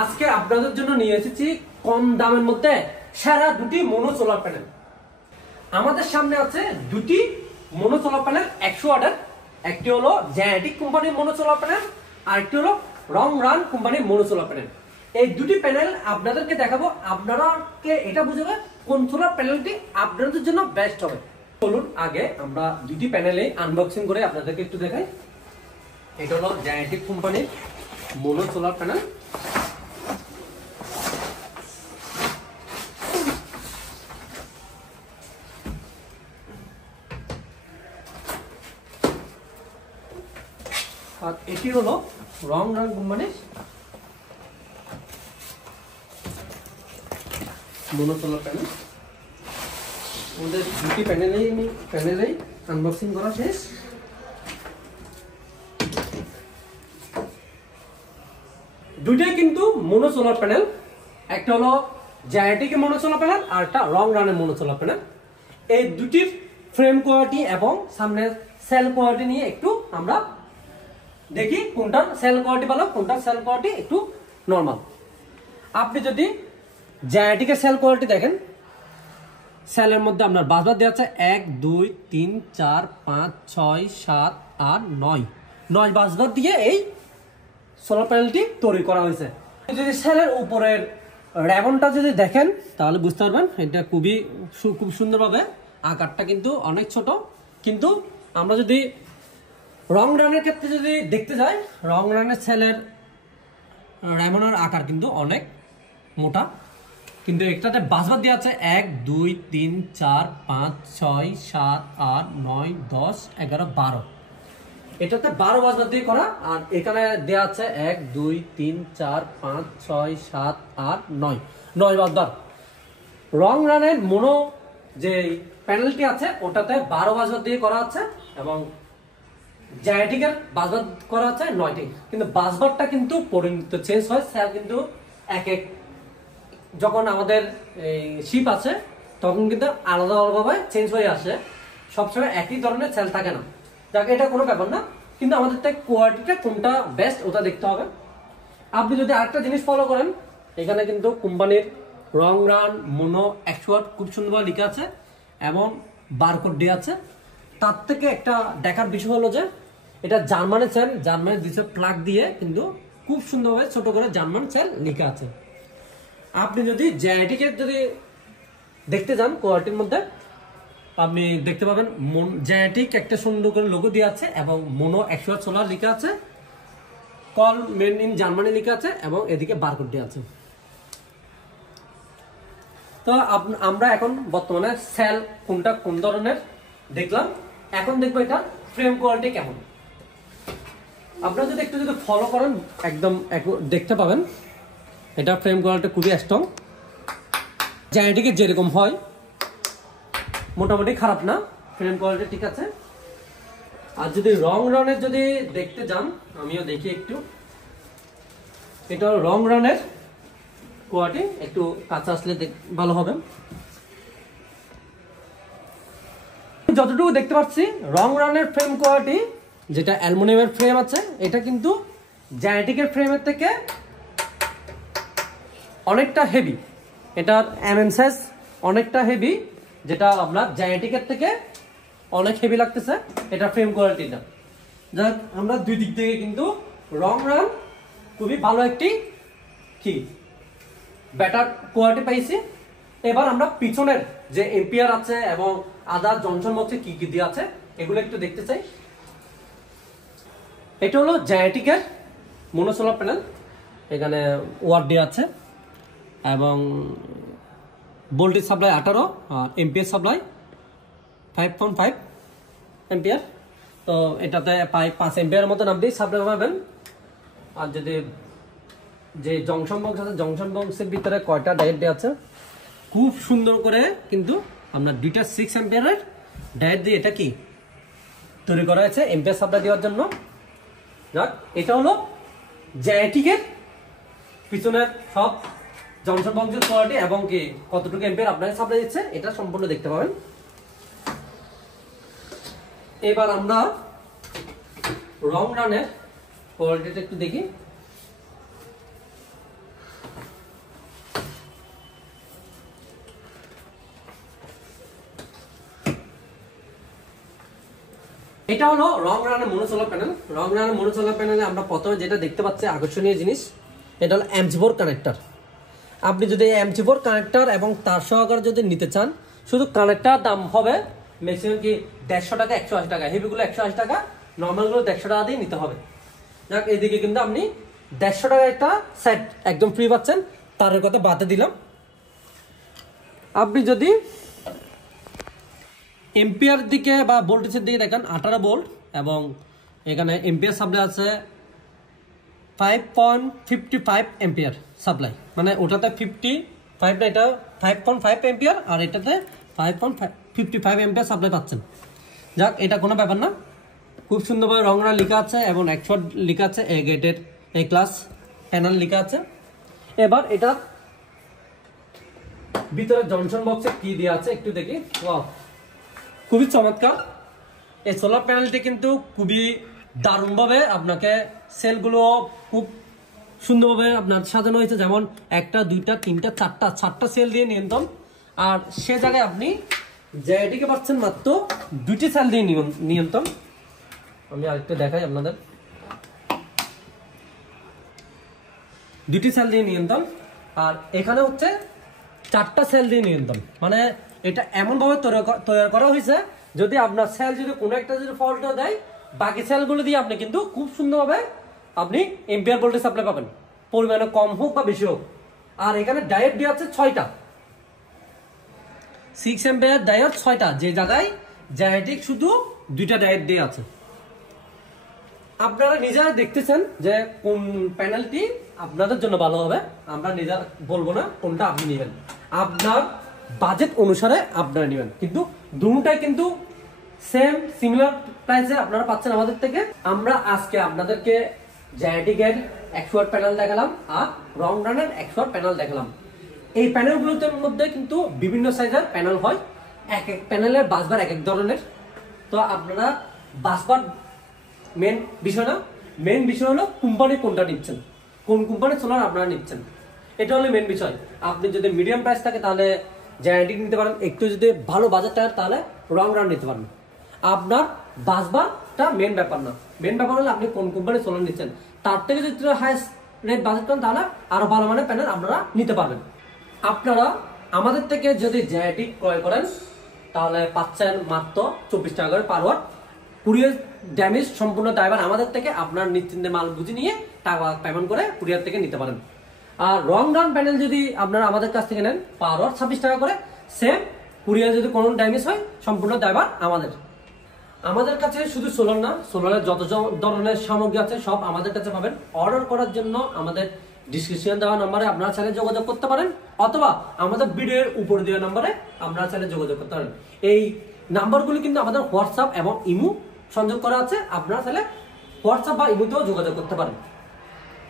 আজকে আপনাদের জন্য নিয়ে এসেছি কম দামের মধ্যে সেরা দুটি মোনো সোলার প্যানেল। আমাদের সামনে আছে দুটি মোনো সোলার প্যানেল 100 ওয়াটের। একটি হলো জায়ান্টিক কোম্পানির মোনো সোলার প্যানেল, আর একটি হলো রংরান কোম্পানির মোনো সোলার প্যানেল। এই দুটি প্যানেল আপনাদেরকে দেখাবো, আপনারাকে এটা বুঝাবে কোন সোলার প্যানেলটি আপনাদের জন্য বেস্ট হবে। চলুন আগে আমরা দুটি প্যানেলে আনবক্সিং করে আপনাদেরকে একটু দেখাই। এটা হলো জায়ান্টিক কোম্পানির মোনো সোলার প্যানেল। আর এটি হলো রংরান কোম্পানির মোনো সোলার প্যানেল। আমাদের দুটি প্যানেলেই আনবক্সিং করা শেষ। দুইটাই কিন্তু মোনো সোলার প্যানেল, একটা হলো জায়ান্টিকের মোনো সোলার প্যানেল আর একটা রংরানের মোনো সোলার প্যানেল। এই দুটির ফ্রেম কোয়ালিটি এবং সামনের সেল কোয়ালিটি নিয়ে একটু আমরা দেখি কোনটার সেল কোয়ালিটি ভালো, কোনটার সেল কোয়ালিটি একটু নর্মাল। আপনি যদি জায়ান্টিকের সেল কোয়ালিটি দেখেন, সেলের মধ্যে আপনার বাজবার দেওয়া আছে 1 2 3 4 5 6 7 8 9 বাজবার দিয়ে এই সোলার প্যানেলটি তৈরি করা হয়েছে। যদি সেলের উপরের র্যাবনটা যদি দেখেন তাহলে বুঝতে পারবেন এটা খুব সুন্দরভাবে আকারটা কিন্তু অনেক ছোট। কিন্তু আমরা যদি রংরানের ক্ষেত্রে যদি দেখতে যাই, রংরানের সেলের র্যাবনের আকার কিন্তু অনেক মোটা, কিন্তু একটাতে বাজবার দেওয়া আছে 1 2 3 4 5 6 7 8 9 10 11 12। এটাতে 12 বাজবার দিয়ে করা, আর এখানে দেওয়া আছে 1 2 3 4 5 6 7 8 9 বাজবার। রংরানের মোনো যে প্যানেলটি আছে ওটাতে 12 বাজবার দিয়ে করা আছে, এবং জায়ান্টিকের বাজবার করা আছে 9টি। কিন্তু বাজবারটা কিন্তু পরিণত চেঞ্জ হয়, সেল কিন্তু এক যখন আমাদের শিপ আছে তখন কিন্তু আলাদা আলাদাভাবে চেঞ্জ হয়ে আসে, সবসময় একই ধরনের সেল থাকে না। যাক, এটা কোনো ব্যাপার না, কিন্তু আমাদের তাই কোয়ালিটিটা কোনটা বেস্ট ওটা দেখতে হবে। আপনি যদি আরেকটা জিনিস ফলো করেন, এখানে কিন্তু কোম্পানির রংরান মোনো 100 ওয়াট খুব সুন্দরভাবে লেখা আছে এবং বারকোড দেওয়া আছে। তার থেকে একটা দেখার বিষয় হলো যে এটা জার্মানি সেল, জার্মানি দিচ্ছে প্লাগ দিয়ে, কিন্তু খুব সুন্দরভাবে ছোট করে জার্মান সেল লেখা আছে। আপনি যদি জায়ান্টিকের যদি দেখতে যান কোয়ালিটির মধ্যে, আপনি দেখতে পাবেন জায়ান্টিক একটা সুন্দর করে লোগো দেওয়া আছে এবং মোনো 100 ওয়াট সোলার লেখা আছে, কল মেড ইন জার্মানি লেখা আছে, এবং এদিকে বারকোড দেওয়া আছে। তো আমরা এখন বর্তমানে সেল কোনটা কোন ধরনের দেখলাম, এখন দেখবো এটা ফ্রেম কোয়ালিটি কেমন। আপনারা যদি একটু যদি ফলো করেন একদম দেখতে পাবেন এটা ফ্রেম কোয়ালিটি খুবই স্ট্রং। জায়ান্টিকের যেরকম হয় মোটামুটি খারাপ না, ফ্রেম কোয়ালিটি ঠিক আছে। আর যদি রংরানের যদি দেখতে যান, আমিও দেখি একটু, এটা রংরানের কোয়ালিটি একটু কাছে আসলে ভালো হবে। যতটুকু দেখতে পাচ্ছি রংরানের ফ্রেম কোয়ালিটি, যেটা অ্যালুমিনিয়ামের ফ্রেম আছে, এটা কিন্তু জায়ান্টিকের ফ্রেমের থেকে অনেকটা হেভি। এটার সাইজ অনেকটা হেভি, যেটা আপনার জায়ান্টিকের থেকে অনেক হেভি লাগতেছে এটা ফ্রেম কোয়ালিটিটা। যাক, আমরা দুই দিক থেকে কিন্তু রংরান খুবই ভালো একটি বেটার কোয়ালিটি পাইছি। এবার আমরা পিছনের যে এম্পিয়ার আছে এবং আদার জনসন বক্সে কি কি দিয়ে আছে এগুলো একটু দেখতে চাই। এটা হলো জায়ান্টিকের মোনো সোলার প্যানেল, এখানে ওয়াট দেওয়া আছে এবং voltage supply 18, ampere supply 5.5 ampere. তো এটাতে 5 এম্পিয়ারের মতো নাম দিয়ে সাপ্লাই পাবেন। আর যদি যে জংশন বক্স আছে, জংশন বক্সের ভিতরে কয়টা ডায়েট দেওয়া আছে খুব সুন্দর করে, কিন্তু আপনার দুইটা 6 এম্পিয়ারের ডায়েট দিয়ে এটা কি তৈরি করা হয়েছে এম্পিয়ার সাপ্লাই দেওয়ার জন্য। যাক, এটা হলো জায়ান্টিকের পিছনের সব জংশন বক্সের কোয়ালিটি এবং কি কতটুকু এম্পিয়ার আপনাকে সাপ্লাই দিচ্ছে এটা সম্পূর্ণ দেখতে পাবেন। এবার আমরা রংরানের কোয়ালিটিটা একটু দেখি। এটা হলো রং রানের মনো সোলার প্যানেল। রং রানের মনো সোলার প্যানেলে আমরা প্রথমে যেটা দেখতে পাচ্ছি আকর্ষণীয় জিনিস, এটা হলো MC4 কানেক্টর। আপনি যদি MC4 কানেক্টর এবং তার সহকারে যদি নিতে চান, শুধু কানেক্টর দাম হবে ম্যাক্সিমাম কি 150 টাকা, 180 টাকা, হেভিগুলো 180 টাকা, নর্মালগুলো 150 টাকা দিয়ে নিতে হবে। যাক, এদিকে কিন্তু আপনি 150 টাকা একটা সেট একদম ফ্রি পাচ্ছেন, তারের কথা বাদে দিলাম। আপনি যদি এম্পিয়ার দিকে বা ভোল্টেজের দিকে দেখেন 18 ভোল্ট, এবং এখানে এম্পিয়ার সাপ্লাই আছে 5.55 এম্পিয়ার সাপ্লাই, মানে ওটাতে 55 না, এটা 5.5 এম্পিয়ার, আর এটাতে 5.55 এম্পিয়ার সাপ্লাই পাচ্ছেন। যাক, এটা কোনো ব্যাপার না, খুব সুন্দরভাবে রংরা লেখা আছে এবং 100 লেখা আছে, এ গ্রেডের এ ক্লাস প্যানেল লেখা আছে। এবার এটা ভিতরে জনসন বক্সে কি দেওয়া আছে একটু দেখি। ওয়াও, খুবই চমৎকার। এই সোলার প্যানেলটি কিন্তু খুবই দারুণভাবে আপনাকে সেলগুলো খুব সুন্দরভাবে আপনার সাজানো হয়েছে, যেমন 1টা 2টা 3টা 4টা সেল দিয়ে নিয়ন্ত্রণ। আর সে জায়গায় আপনি যেটিকে পাচ্ছেন মাত্র 2টি সেল দিয়ে নিয়ন্ত্রণ। আমি আরেকটু দেখাই আপনাদের, 2টি সেল দিয়ে নিয়ন্ত্রণ, আর এখানে হচ্ছে 4টা সেল দিয়ে নিয়ন্ত্রণ। মানে এটা এমনভাবে তৈরি করা হয়েছে, যদি আপনার সেল যদি কোনো একটা যদি ফল্ট দেয়, বাকি সেলগুলো দিয়ে আপনি কিন্তু খুব সুন্দরভাবে আপনি এম্পিয়ার ভোল্টেজ সাপ্লাই পাবেন, পরিমাণে কম হোক বা বেশি হোক। আর এখানে ডায়োড দেওয়া আছে 6টা, 6 এম্পিয়ার ডায়োড 6টা, যে জায়গায় জেনেটিক শুধু 2টা ডায়োড দিয়ে আছে। আপনারা নিজেরা দেখতেছেন যে কোন প্যানেলটি আপনাদের জন্য ভালো হবে, আমরা নিজেরা বলবো না কোনটা আপনি নেবেন, আপনার বাজেট অনুসারে আপনারা নেবেন, কিন্তু দুটোটাই কিন্তু সেম সিমিলার প্রাইসে আপনারা পাচ্ছেন আমাদের থেকে। আমরা আজকে আপনাদেরকে জেনেটিকের 100 ওয়াট প্যানেল দেখালাম আর রং রানের 100 ওয়াট প্যানেল দেখালাম। এই প্যানেলগুলোর মধ্যে কিন্তু বিভিন্ন সাইজের প্যানেল হয়, এক এক প্যানেলের বাসবার এক এক ধরনের। তো আপনারা বাসবার মেন বিষয় না, মেন বিষয় হলো কোম্পানি কোনটা নিচ্ছেন, কোন কোম্পানির সোলার আপনারা নিচ্ছেন, এটা হলো মেন বিষয়। আপনি যদি মিডিয়াম প্রাইস থাকে তাহলে জেনেটিক নিতে পারেন, একটু যদি ভালো বাজেট থাকে তাহলে রং রান নিতে পারেন। আপনার বাসবারটা মেন ব্যাপার না, মেন ব্যাপার হলো আপনি কোন কোম্পানির সোলার নিচ্ছেন। তার থেকে যদি হাইস্ট রেট বাজেট করেন তাহলে আরো ভালো মানের প্যানেল আপনারা নিতে পারবেন। আপনারা আমাদের থেকে যদি জেনেটিক ক্রয় করেন তাহলে পাচ্ছেন মাত্র 24 টাকা করে পার ওয়াট। কুরিয়ার ড্যামেজ সম্পূর্ণ দায়ভার আমাদের থেকে, আপনার নিশ্চিন্তে মাল বুঝে নিয়ে টাকা পেমেন্ট করে কুরিয়ার থেকে নিতে পারেন। আর রং রান প্যানেল যদি আপনারা আমাদের কাছ থেকে নেন পার ওয়াট 26 টাকা করে, সেম কুরিয়ার যদি কোনো ড্যামেজ হয় সম্পূর্ণ দায়ভার আমাদের। আমাদের কাছে শুধু সোলার না, সোলারের যত ধরনের সামগ্রী আছে সব আমাদের কাছে পাবেন। অর্ডার করার জন্য আমাদের ডিসক্রিপশন দেওয়া নম্বরে আপনারা চাইলে যোগাযোগ করতে পারেন, অথবা আমাদের ভিডিওর উপর দেওয়া নম্বরে আপনারা চাইলে যোগাযোগ করতে পারেন। এই নাম্বারগুলো কিন্তু আমাদের হোয়াটসঅ্যাপ এবং ইমো সংযোগ করা আছে, আপনারা চাইলে হোয়াটসঅ্যাপ বা ইমোতেও যোগাযোগ করতে পারেন।